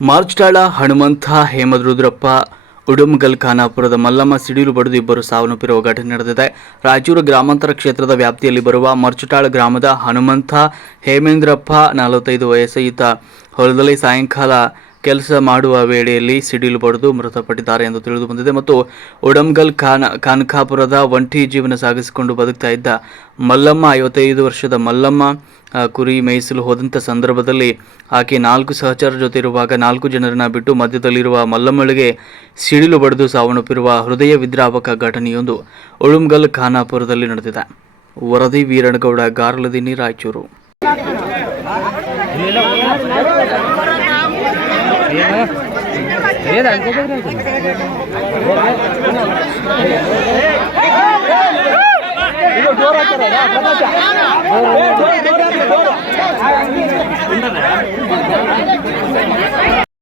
ಮಾರ್ಚ್ಟಾಳ ಹನುಮಂತ ಹೇಮರುದ್ರಪ್ಪ ಉಡುಮಗಲ್ ಖಾನಾಪುರದ ಮಲ್ಲಮ್ಮ ಸಿಡಿಲು ಬಡಿದು ಇಬ್ಬರು ಸಾವನ್ನಪ್ಪಿರುವ ಘಟನೆ ನಡೆದಿದೆ. ರಾಯಚೂರು ಗ್ರಾಮಾಂತರ ಕ್ಷೇತ್ರದ ವ್ಯಾಪ್ತಿಯಲ್ಲಿ ಬರುವ ಮರ್ಚುಟಾಳ ಗ್ರಾಮದ ಹನುಮಂತ, ಹೇಮೇಂದ್ರಪ್ಪ, ನಲವತ್ತೈದು ವಯಸ್ಸು ಈತ ಹೊಲದಲ್ಲಿ ಸಾಯಂಕಾಲ ಕೆಲಸ ಮಾಡುವ ವೇಳೆಯಲ್ಲಿ ಸಿಡಿಲು ಬಡಿದು ಮೃತಪಟ್ಟಿದ್ದಾರೆ ಎಂದು ತಿಳಿದು ಬಂದಿದೆ ಮತ್ತು ಉಡಮ್ಗಲ್ ಖಾನ್ ಖಾನ್ಖಾಪುರದ ಒಂಟಿ ಜೀವನ ಸಾಗಿಸಿಕೊಂಡು ಬದುಕ್ತಾ ಇದ್ದ ಮಲ್ಲಮ್ಮ, ಐವತ್ತೈದು ವರ್ಷದ ಮಲ್ಲಮ್ಮ ಕುರಿ ಮೇಯಿಸಲು ಹೋದಂಥ ಸಂದರ್ಭದಲ್ಲಿ ಆಕೆ ನಾಲ್ಕು ಸಹಚರ ಜೊತೆ ಇರುವಾಗ ನಾಲ್ಕು ಜನರನ್ನ ಬಿಟ್ಟು ಮಧ್ಯದಲ್ಲಿರುವ ಮಲ್ಲಮ್ಮಳಿಗೆ ಸಿಡಿಲು ಬಡಿದು ಸಾವನ್ನಪ್ಪಿರುವ ಹೃದಯ ವಿದ್ರಾವಕ ಘಟನೆಯೊಂದು ಉಳುಮ್ಗಲ್ ಖಾನಾಪುರದಲ್ಲಿ ನಡೆದಿದೆ. ವರದಿ ವೀರಣಗೌಡ ಗಾರ್ಲದಿನಿ, ರಾಯಚೂರು. ఏదా డోర్ డోర్